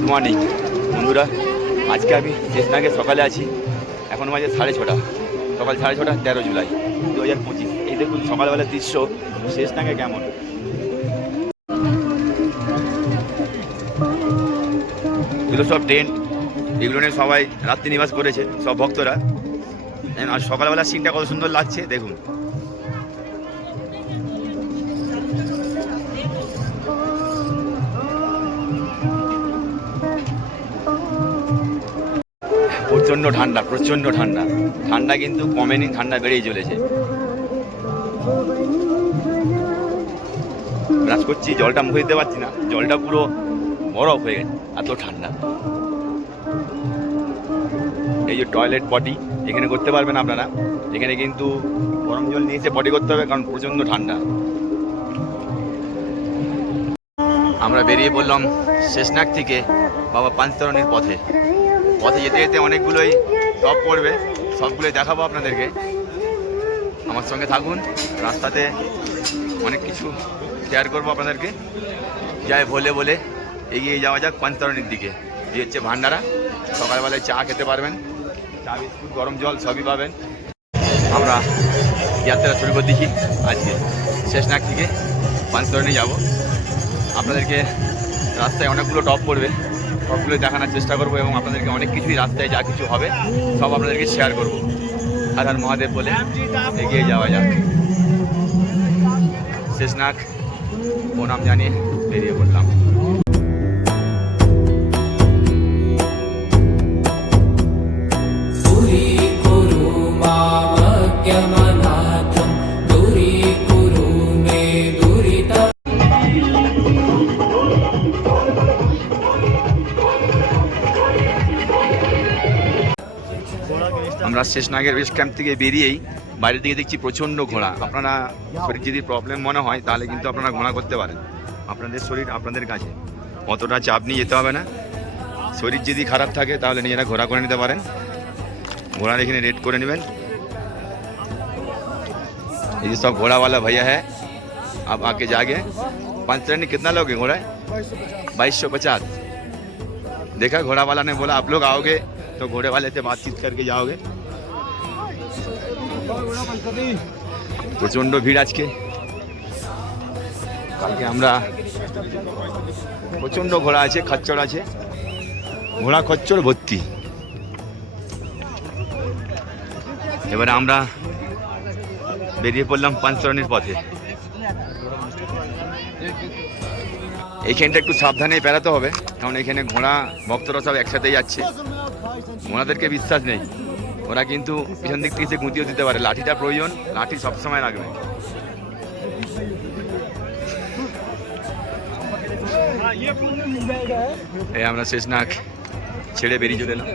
Good morning বন্ধুরা। আজকে আমি শেষনাগে সকালে আছি। এখন বাজে সাড়ে ছটা। সকাল সাড়ে ছটা, তেরো জুলাই দু হাজার পঁচিশ। এই দেখুন, সকালবেলার দৃশ্য শেষনাগে কেমন? এগুলো সব টেন্ট এগুলো নিয়ে সবাই রাত্রি নিবাস করেছে, সব ভক্তরা। আর সকালবেলার সিনটা কত সুন্দর লাগছে, দেখুন। প্রচণ্ড ঠান্ডা প্রচণ্ড ঠান্ডা। ঠান্ডা কিন্তু কমেনি, ঠান্ডা বেড়েই চলেছে। ব্রাশ করছি, জলটা মুখে দিতে পারছি না। জলটা পুরো বরফ হয়ে গেছে, এত ঠান্ডা। এই যে টয়লেট পটি, এখানে করতে পারবেন আপনারা। এখানে কিন্তু গরম জল নিয়ে এসে পটি করতে হবে, কারণ প্রচণ্ড ঠান্ডা। আমরা বেরিয়ে পড়লাম শেষনাগ থেকে বাবা পাঁচতরণীর পথে। পথে যেতে যেতে অনেকগুলোই টপ পড়বে, সবগুলোই দেখাবো আপনাদেরকে। আমার সঙ্গে থাকুন, রাস্তাতে অনেক কিছু শেয়ার করব আপনাদেরকে। যাই বলে বলে এগিয়ে যাওয়া যাক পাঁচতরণীর দিকে। এই হচ্ছে ভান্ডারা, সকালবেলায় চা খেতে পারবেন, চা, বিস্কুট, গরম জল সবই পাবেন। আমরা যাত্রা শুরু করে দিচ্ছি, আজকে শেষনাগ থেকে পাঁচতরণী যাব। আপনাদেরকে রাস্তায় অনেকগুলো টপ পড়বে। সবগুলো দেখানোর চেষ্টা করব এবং আপনাদেরকে অনেক কিছুই রাস্তায় যা কিছু হবে, সব আপনাদেরকে শেয়ার করব। আর মহাদেব বলে এগিয়ে যাওয়া যাক। শেষনাগ, প্রণাম জানিয়ে বেরিয়ে পড়লাম। শেষনাগের বেস ক্যাম্প থেকে বেরিয়েই বাইরের দিকে দেখছি প্রচণ্ড ঘোড়া আপনারা শরীর যদি প্রবলেম মনে হয় তাহলে কিন্তু আপনারা ঘোড়া করতে পারেন আপনাদের শরীর আপনাদের কাছে অতটা চাপ নিয়ে যেতে হবে না শরীর যদি খারাপ থাকে তাহলে নিজেরা ঘোড়া করে নিতে পারেন ঘোড়ার এখানে রেড করে নেবেন ये सब घोड़ा वाला भैया है आप आके जागे पाँच ट्रेन कितना लोगे घोड़ा बाईस सौ पचास देखा घोड़ा वाला ने बोला आप लोग आओगे तो घोड़े वाले से बातचीत करके जाओगे প্রচণ্ড ভিড় আজকে। কালকে আমরা প্রচণ্ড ঘোড়া আছে, খচ্চর আছে। ঘোড়া, খচ্চর, ভর্তি। এবারে আমরা বেরিয়ে পড়লাম পাঁচতরণীর পথে। এইখানটা একটু সাবধানে বেড়াতে হবে, কারণ এখানে ঘোড়া, ভক্তরা সব একসাথে যাচ্ছে। ওনাদেরকে বিশ্বাস নেই। ওরা কিন্তু পিছন দিক থেকে এসে গুঁতিয়ে দিতে পারে। লাঠিটা প্রয়োজন, লাঠি সবসময় লাগবে। এই আমরা শেষনাগ ছেড়ে বেরিয়ে চলে এলাম।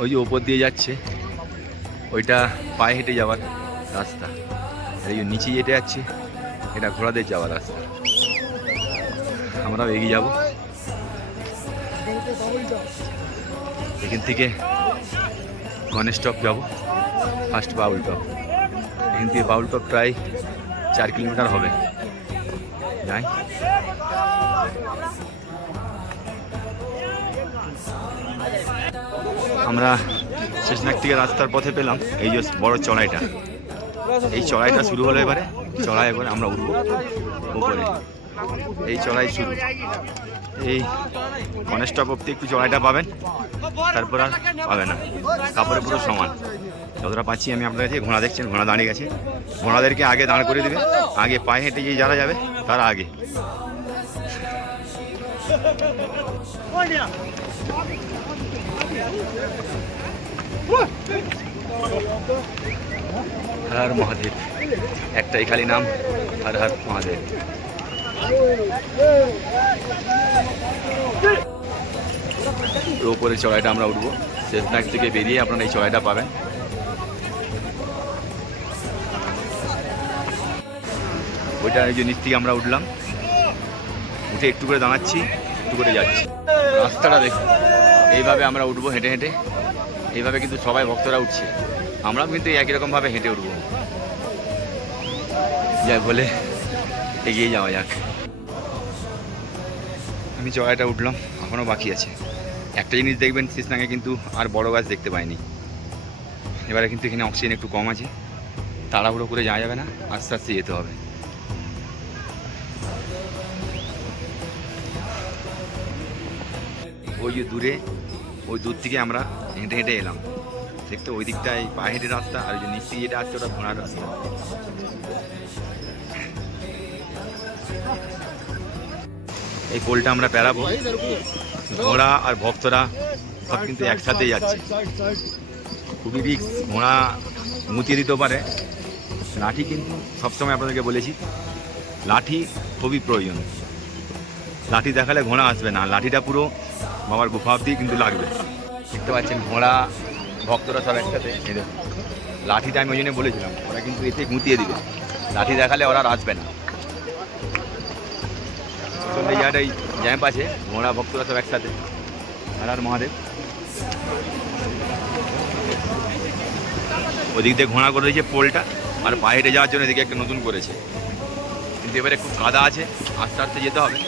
ওই যে ওপর দিয়ে যাচ্ছে, ওইটা পায়ে হেঁটে যাওয়ার রাস্তা। এই যে নিচে যেতে যাচ্ছে, এটা ঘোড়াদের যাওয়ার রাস্তা। আমরাও এগিয়ে যাব। এখান থেকে গণেশ টপ যাব ফার্স্ট বাউল টপ। এখান থেকে বাউল টপ প্রায় চার কিলোমিটার হবে। যাই। আমরা শেষনাগ থেকে রাস্তার পথে পেলাম, এই যে বড় চড়াইটা। এই চড়াইটা শুরু হলো এবারে, চড়াই এবারে আমরা উঠবো উপরে। এই চড়াই শুরু। এই গণেশ টপ অব্দি একটু চড়াইটা পাবেন, তারপর আর পাবে না। কাপড়ে পুরো সমান। যতটা পাচ্ছি আমি আপনার কাছে, ঘোড়া দেখছেন, ঘোড়া দাঁড়িয়ে গেছে। ঘোড়াদেরকে আগে দাঁড় করে দেবে। আগে পায়ে হেঁটে গিয়ে যারা যাবে, তারা আগে। হর মহাদেব। একটাই খালি নাম, হর হর মহাদেব। তো উপরে চড়াইটা আমরা উঠবো। শেষ শেষনাগ থেকে বেরিয়ে আপনারা এই চড়াইটা পাবেন। ওইটা যে নিচ থেকে আমরা উঠলাম। উঠে একটু করে দাঁড়াচ্ছি, একটু করে যাচ্ছি। রাস্তাটা দেখুন, এইভাবে আমরা উঠবো হেঁটে হেঁটে। এইভাবে কিন্তু সবাই ভক্তরা উঠছে। আমরাও কিন্তু একই রকমভাবে হেঁটে উঠবো। যাই বলে এগিয়ে যাওয়া যাক। আমি চড়াইটা উঠলাম এখনও বাকি আছে। একটা জিনিস দেখবেন শেষনাগে কিন্তু আর বড় গাছ দেখতে পাইনি। এবারে কিন্তু এখানে অক্সিজেন একটু কম আছে। তাড়াহুড়ো করে যাওয়া যাবে না, আস্তে আস্তে যেতে হবে। ওই যে দূরে, ওই দূর থেকে আমরা হেঁটে হেঁটে এলাম। দেখতে ওই দিকটায় পা হেঁটে রাস্তা, আর ওই যে নিচে যেটা আসছে ওটা ঘোড়ার রাস্তা। এই পোলটা আমরা পেরাবো। ঘোড়া আর ভক্তরা সব কিন্তু একসাথেই যাচ্ছে। খুবই রিক্স ঘোড়া মুতিয়ে দিতে পারে। লাঠি কিন্তু সবসময় আপনাদেরকে বলেছি, লাঠি খুবই প্রয়োজন। লাঠি দেখালে ঘোড়া আসবে না। লাঠিটা পুরো বাবার গুফা অব্দি কিন্তু লাগবে। দেখতে পাচ্ছেন ঘোড়া, ভক্তরা সব একসাথে। লাঠিটা আমি ওই জন্য বলেছিলাম, ওরা কিন্তু এতে গুঁতিয়ে দিবে। লাঠি দেখালে ওরা আসবে না। প্রচণ্ড এই জ্যাম্প আছে। ঘোড়া ভক্তরা সব একসাথে। আর আর মহাদেব। ওদিক দিয়ে ঘোড়া করে দিয়েছে পোলটা, আর বাইরে যাওয়ার জন্য এদিকে একটা নতুন করেছে। কিন্তু এবারে খুব কাদা আছে, আস্তে আস্তে যেতে হবে।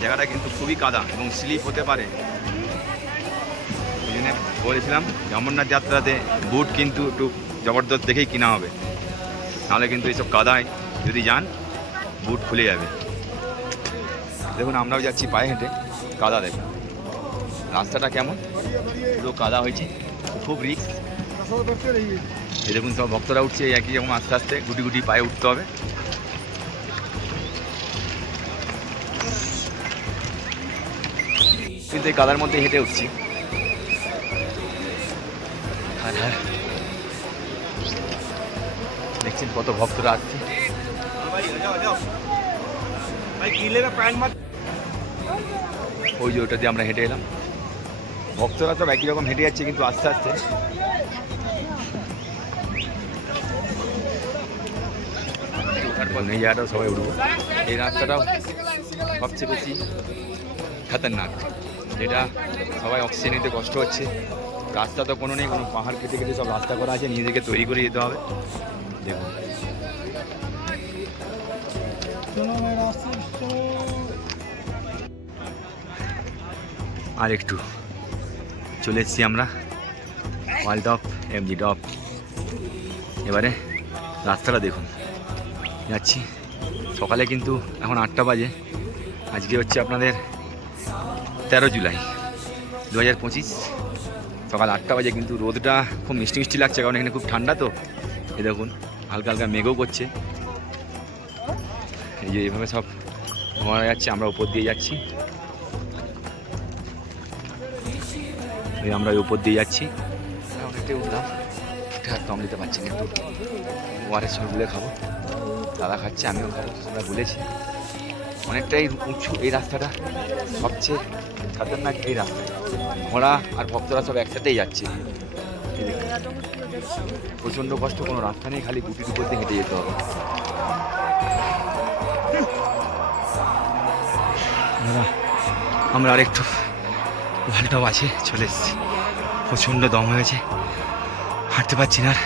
জায়গাটা কিন্তু খুবই কাদা এবং স্লিপ হতে পারে। ওই জন্য বলেছিলাম অমরনাথ যাত্রাতে বুট কিন্তু একটু জবরদস্ত দেখেই কিনা হবে। নাহলে কিন্তু এইসব কাদায় যদি যান বুট খুলে যাবে। দেখুন, আমরাও যাচ্ছি পায়ে হেঁটে। কাদা দেখুন। রাস্তাটা কেমন? পুরো কাদা হয়েছে। খুব রিক্স এই দেখুন, সব ভক্তরা উঠছে একই রকম আস্তে আস্তে। গুটি গুটি পায়ে উঠতে হবে। কিন্তু এই কাদার মধ্যে হেঁটে উঠছি। হ্যাঁ দেখছেন কত ভক্তরা আসছে। ওই যে ওটা দিয়ে আমরা হেঁটে এলাম। ভক্তরা সব একই রকম হেঁটে যাচ্ছে কিন্তু আস্তে আস্তে। এই জায়গাটাও সবাই উঠবো। এই রাস্তাটাও সবচেয়ে বেশি খতরনাক। যেটা সবাই অক্সিজেন নিতে কষ্ট হচ্ছে। রাস্তা তো কোনো নেই, কোনো পাহাড় কেটে কেটে সব রাস্তা করা আছে নিজেদেরকে তৈরি করে যেতে হবে। দেখুন। আর একটু। চলে এসেছি আমরা। ওয়ার্ল্ড টপ এমজি টপ এবারে রাস্তাটা দেখুন। যাচ্ছি। সকালে কিন্তু এখন আটটা বাজে। আজকে হচ্ছে আপনাদের তেরো জুলাই দু হাজার পঁচিশ। সকাল আটটা বাজে কিন্তু রোদটা খুব মিষ্টি মিষ্টি লাগছে, কারণ এখানে খুব ঠান্ডা তো। এ দেখুন, হালকা হালকা মেঘও করছে। এই যে এইভাবে সব ঘোরা যাচ্ছে, আমরা উপর দিয়ে যাচ্ছি। এই আমরা উপর দিয়ে যাচ্ছি। আমরা অনেকটাই উঠলাম। আর দম দিতে পারছি না একটু। ওয়ারের সব গুলে খাব। দাদা খাচ্ছে, আমিও খাব আমরা বলেছি। অনেকটাই উঁচু এই রাস্তাটা। সবচেয়ে খতরনাক এই রাস্তা। ঘোড়া আর ভক্তরা সব একসাথেই যাচ্ছে। প্রচণ্ড কষ্ট, কোনো রাস্তা নেই, খালি গুটির উপর দিয়ে হেঁটে যেতে হবে। আমরা আরেকটু ভালটাও আছে, চলে এসেছি। প্রচণ্ড দম হয়েছে। হাঁটতে পারছি না আর।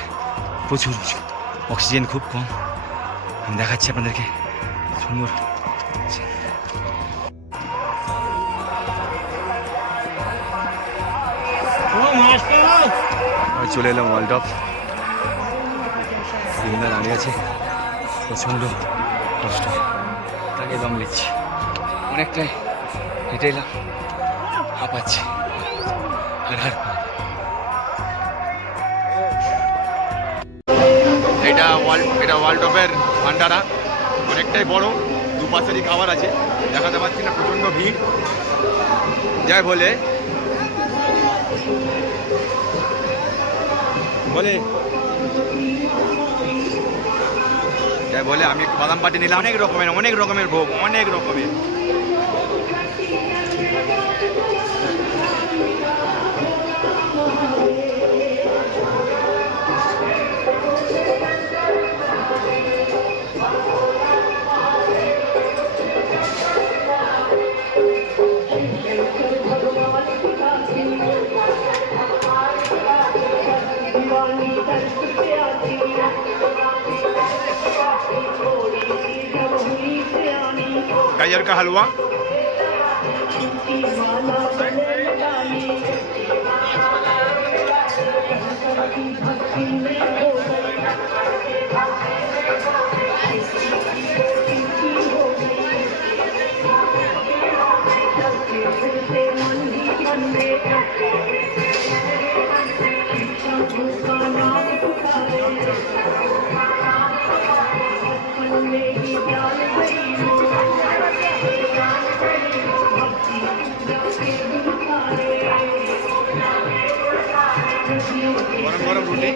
প্রচুর অক্সিজেন খুব কম। আমি দেখাচ্ছি আপনাদেরকে। সুন্দর। চলে এলাম ওয়ার্ল্ড অফ বিভিন্ন দাঁড়িয়ে আছে। প্রচণ্ড কষ্ট। তাকে দম নিচ্ছি অনেকটাই হেঁটে এলাম। হাঁপাচ্ছি। এটা ওয়ার্ল্ড এটা ওয়ার্ল্ড অফের ভান্ডারা। অনেকটাই বড়, দুপাশেরই খাবার আছে। দেখাতে পাচ্ছি না, প্রচণ্ড ভিড়। যাই বলে। বলে। বলে, আমি একটু বাদাম পাটি নিলাম। অনেক রকমের অনেক রকমের ভোগ, অনেক রকমের। गाजर का हलवा। গরম গরম রুটি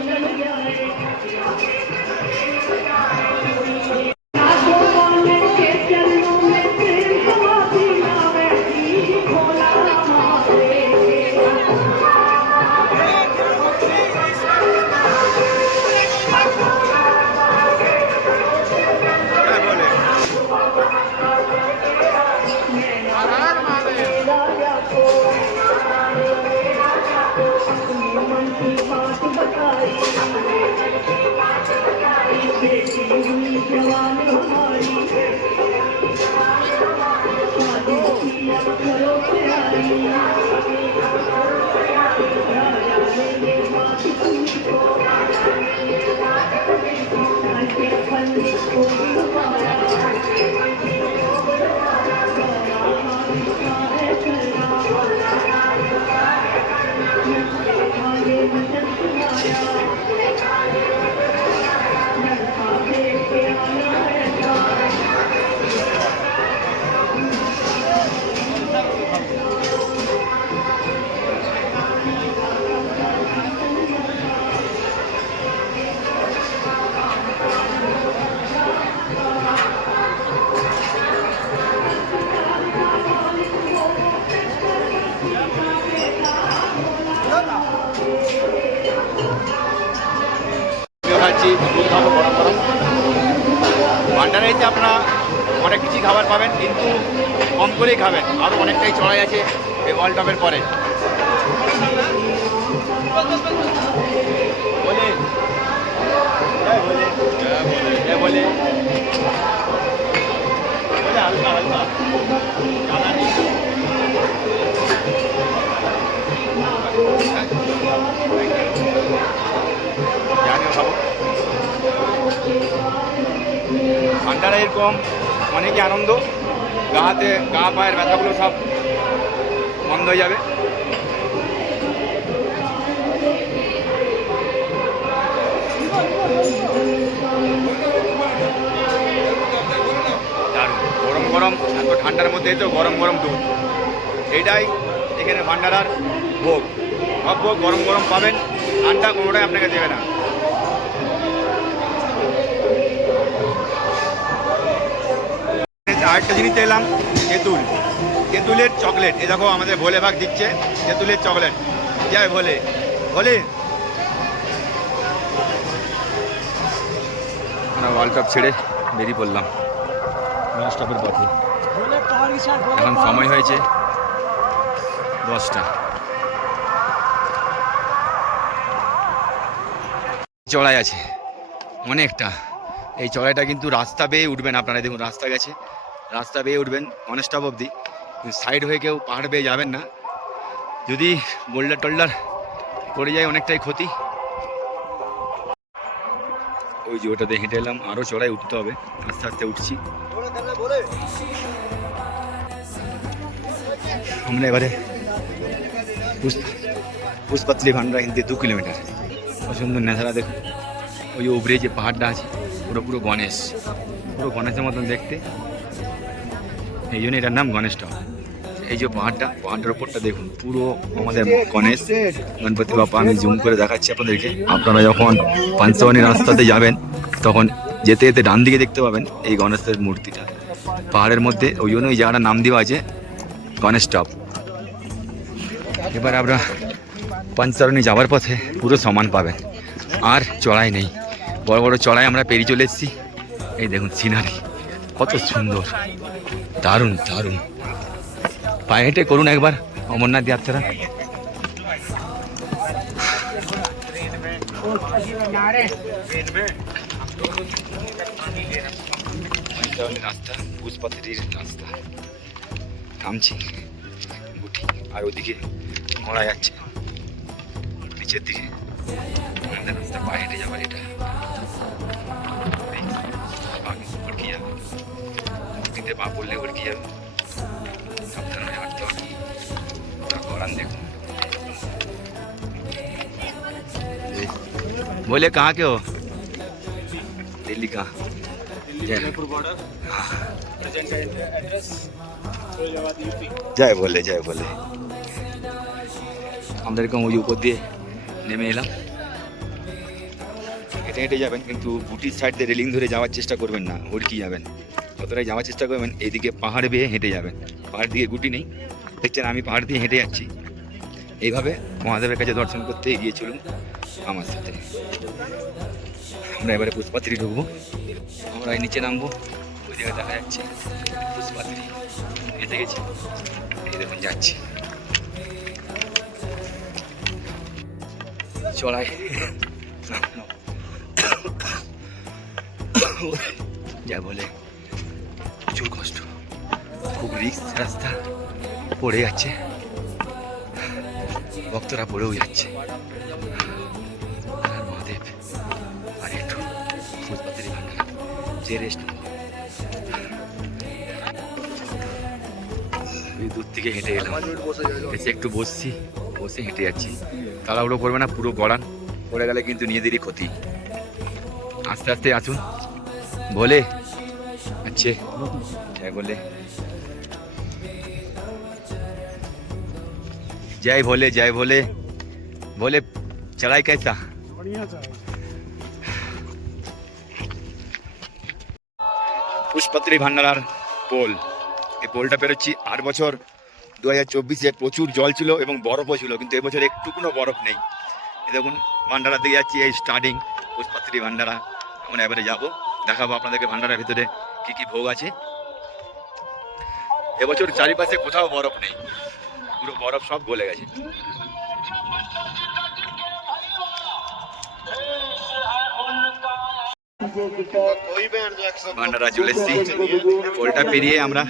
দুধ খাব গরম গরম ভান্ডারাইতে আপনারা অনেক কিছুই খাবার পাবেন, কিন্তু কম করেই খাবেন। আরও অনেকটাই চড়াই আছে এই ওয়ার্ল্ড পরে। বলে। হালকা জানা নেই। ঠান্ডাটা এরকম, অনেকই আনন্দ। গা হাতে, গা পায়ের ব্যথাগুলো সব বন্ধ হয়ে যাবে। গরম গরম, এত ঠান্ডার মধ্যে তো গরম গরম দুধ। এইটাই এখানে ভান্ডারার ভোগ। সব ভোগ গরম গরম পাবেন। ঠান্ডা কোনোটাই আপনাকে দেবে না। আরেকটা জিনিস এলাম তেঁতুল। তেঁতুলের চকলেট। এ দেখো আমাদের ভোলে ভাগ দিচ্ছে তেঁতুলের চকলেট। যাই ভোলে? ভোলে? আমরা ওয়ার্ল্ড কাপ ছেড়ে বেরিয়ে পড়লাম। স্টপের পথে। এখন সময় হয়েছে দশটা। চড়াই আছে। অনেকটা। এই চড়াইটা কিন্তু রাস্তা বেয়ে উঠবেন আপনারা দেখুন রাস্তা গেছে। রাস্তা বেয়ে উঠবেন অনেস্টপ অবধি। সাইড হয়ে কেউ পাহাড় বেয়ে যাবেন না। যদি বোল্ডার টোল্ডার পড়ে যায়, অনেকটাই ক্ষতি। ওই যে ওটাতে হেঁটে এলাম আরও চড়াই উঠতে হবে। আস্তে আস্তে উঠছি। আমরা এবারে পুষ- পুষ্পাতলি ভান্ডার হিন্দি দু কিলোমিটার। সুন্দর নেশারা দেখুন। ওই উপরে যে পাহাড়টা আছে, পুরো পুরো গণেশ। পুরো গণেশের মতন দেখতে। এই জন্য এটার নাম গণেশ টপ এই যে পাহাড়টা, পাহাড়টার উপরটা দেখুন, পুরো আমাদের গণেশ, গণপতি বাপ্পা আমি জুম করে দেখাচ্ছি আপনাদেরকে। আপনারা যখন পাঞ্চবানি রাস্তাতে যাবেন, তখন যেতে যেতে ডান দিকে দেখতে পাবেন এই গণেশের মূর্তিটা। পাহাড়ের মধ্যে, ওই জন্য ওই জায়গাটার নাম দেওয়া আছে, গণেশ টপ এবার আমরা পঞ্চরণী যাওয়ার পথে পুরো সমান পাবেন, আর চড়াই নেই। বড় বড় চড়াই আমরা পেরিয়ে চলে এসেছি। এই দেখুন সিনারি, কত সুন্দর। দারুণ দারুণ। পায়ে হেঁটে করুন একবার, অমরনাথ যাত্রা। রাস্তা পুষ্পাতির রাস্তা নামছি আর ওদিকে মরা যাচ্ছে। নিচের দিকে। আমাদের রাস্তা পায়ে হেঁটে যাবার এটা। পা উড়কি যাবে মাটিতে পা পড়লে উড়কি যাবে সাবধানে হয়ে হাঁটতে হবে পুরো গরম দেখুন बोले कहाँ के हो दिल्ली कहाँ जय জয় বলে জয় বলে আমাদেরকে ওই উপর দিয়ে নেমে এলাম হেঁটে হেঁটে যাবেন কিন্তু বুটির সাইড দিয়ে রেলিং ধরে যাওয়ার চেষ্টা করবেন না উড়কি যাবেন যতটাই যাওয়ার চেষ্টা করবেন, এইদিকে পাহাড় বেয়ে হেঁটে যাবেন। পাহাড় দিকে গুটি নেই। দেখছেন আমি পাহাড় দিয়ে হেঁটে যাচ্ছি। এইভাবে মহাদেবের কাছে দর্শন করতে এগিয়ে চলুন আমার সাথে। আমরা এবারে পুষ্পাত্রি ঢুকবো। আমরা এই নিচে নামবো। ওই জায়গায় দেখা যাচ্ছে পুষ্পাত্রি। এসে গেছি। এই দেখুন, যাচ্ছি। চড়াই। যা বলে প্রচুর কষ্ট। খুব রিক্স রাস্তা পড়ে যাচ্ছে। ভক্তরা পড়েও যাচ্ছে। মহাদেব, আর একটু ফুলপাতারি ভান্ডার, যে রেস্ট দূর থেকে হেঁটে এলাম। এসে একটু বসছি, বসে হেঁটে যাচ্ছি। তাড়াহুড়ো করবে না, পুরো গড়ান। পড়ে গেলে কিন্তু নিজেদেরই ক্ষতি। আস্তে আস্তে আসুন। বলে আচ্ছা হ্যাঁ বলে जय भोले जय भोले भोले चढ़ाई कैसा बढ़िया था পুষ্পত্রী ভান্ডারার পোল এই পোলটা পেরোচ্ছি আট বছর দু হাজার চব্বিশে প্রচুর জল ছিল এবং বরফও ছিল কিন্তু এবছর একটুকুনো বরফ নেই এই দেখুন ভান্ডারা দিয়ে যাচ্ছি এই স্টার্টিং পুষ্পত্রী ভান্ডারা আমরা এবারে যাব দেখাবো আপনাদেরকে ভান্ডারার ভিতরে কি কি ভোগ আছে? এবছর চারিপাশে কোথাও বরফ নেই। পুরো বরফ সব গলে গেছে। ভান্ডারা চলে এসছি। পোলটা পেরিয়ে আমরা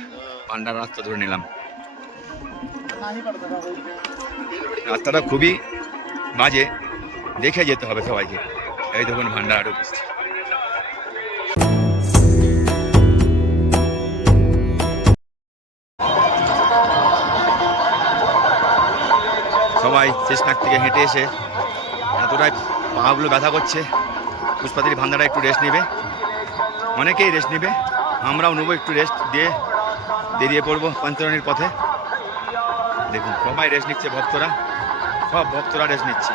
ভান্ডার রাস্তা ধরে নিলাম। রাস্তাটা খুবই বাজে। দেখে যেতে হবে সবাইকে। এই দেখুন ভান্ডারা ঢুকছে শেষনাগ থেকে হেঁটে এসে এতটাই পাগুলো ব্যথা করছে, পুষ্পাতির ভান্ডারা একটু রেস্ট নেবে। অনেকেই রেস্ট নেবে, আমরাও নেব একটু রেস্ট দিয়ে বেরিয়ে পড়ব পঞ্চরণীর পথে। দেখুন, সবাই রেস্ট নিচ্ছে ভক্তরা, সব ভক্তরা রেস্ট নিচ্ছে।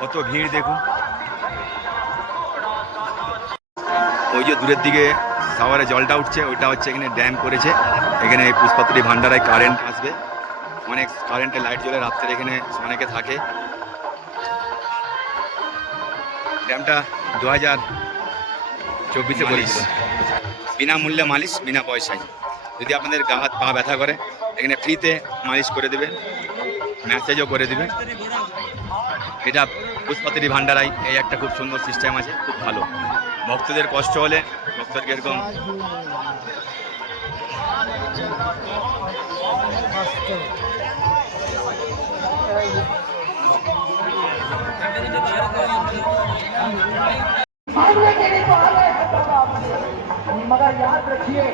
কত ভিড় দেখুন। ওই যে দূরের দিকে সাওয়ারে জলটা উঠছে, ওইটা হচ্ছে এখানে ড্যাম করেছে। এখানে এই পুষ্পাতলি ভান্ডারায় কারেন্ট আসবে। অনেক কারেন্টের লাইট জ্বলে রাত্রে এখানে অনেকে থাকে। ড্যামটা দু হাজার চব্বিশে বলেছিল বিনামূল্যে মালিশ বিনা পয়সায়। যদি আপনাদের গা হাত পা ব্যথা করে এখানে ফ্রিতে মালিশ করে দেবে ম্যাসেজও করে দেবে। এটা পুষ্পাতিরি ভান্ডারাই এই একটা খুব সুন্দর সিস্টেম আছে খুব ভালো। ভক্তদের কষ্ট হলে ভক্তদেরকে এরকম हैं आपसे। मगर याद रखिए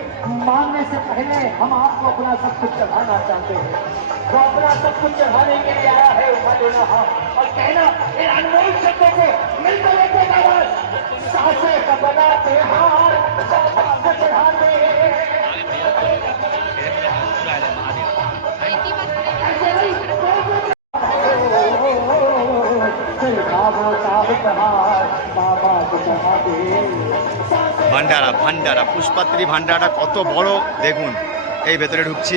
मांगने से पहले हम आपको अपना सब कुछ चढ़ाना चाहते हैं। वो अपना सब कुछ चढ़ाने के लिए आया है, उठा देना हाथ और कहना, इन अनमोल शब्दों को मिलकर लेते आवाज़ सासे का बना त्योहार ভান্ডারা ভান্ডারা পুষ্পাত্রি ভান্ডারা কত বড়? দেখুন এই ভেতরে ঢুকছি।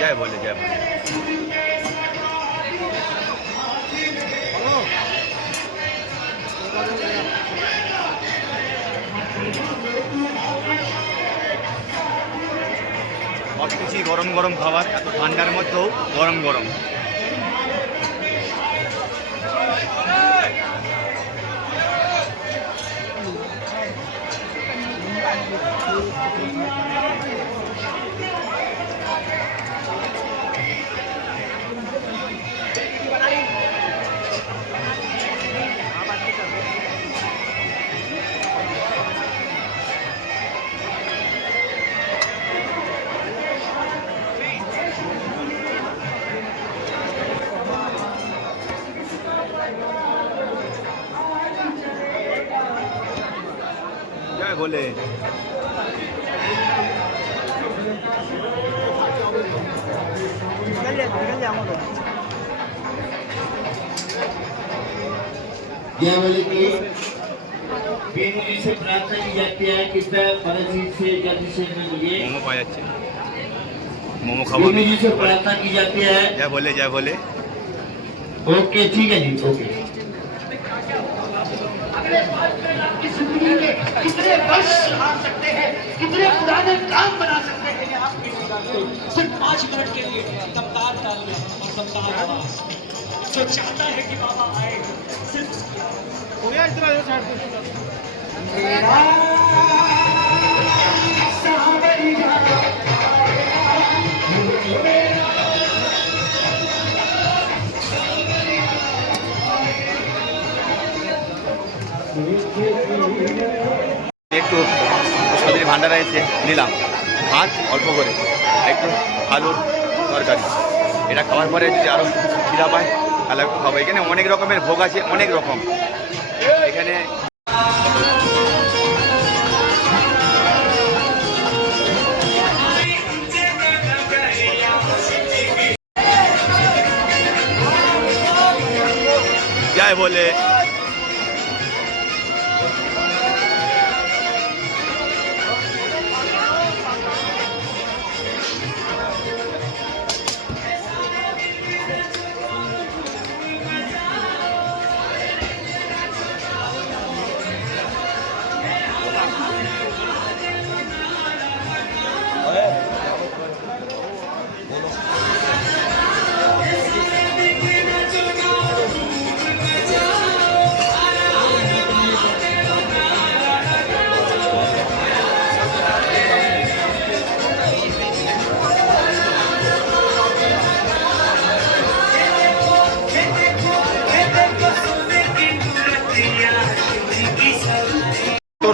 জয় বলে জয় বলে। সব কিছুই গরম গরম খাবার এত ঠান্ডার মধ্যেও গরম গরম। বলে यह वाली टीम बीनूरी से प्रार्थना की जाती है कि फरजी से जल्दी से मिलिए मोमो पाया अच्छे मोमो खाओ बीनूरी से प्रार्थना की जाती है जय बोले जय बोले ओके ठीक है जी ओके कितने पुराने काम बना सकते हैं ये आप नहीं सिर्फ़ पाँच मिनट के लिए। दमदार तालियाँ और दमदार आवाज़। जो चाहता है कि बाबा आए सिर्फ़ हो गया सावरिया ভান্ডারা এসে নিলাম। ভাত অল্প করে, একটু আলুর তরকারি। এটা খাওয়ার পরে যদি আরও খিদা পায়, তাহলে একটু খাব। এখানে অনেক রকমের ভোগ আছে, অনেক রকম। এখানে জয় বলে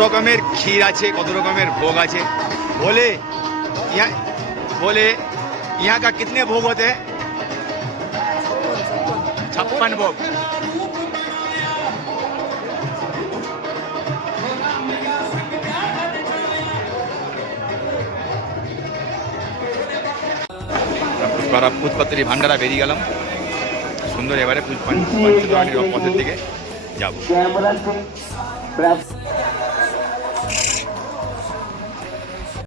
রকমের ক্ষীর আছে কত রকমের ভোগ আছে बोले यहाँ बोले यहाँ का कितने भोग होते हैं छप्पन भोग পুষ্পারা পুষ্পাত্রী ভান্ডারা বেরিয়ে গেলাম সুন্দর এবারে পুষ্পাঞ্চলির পথের দিকে যাবো कैमरा से प्राप्त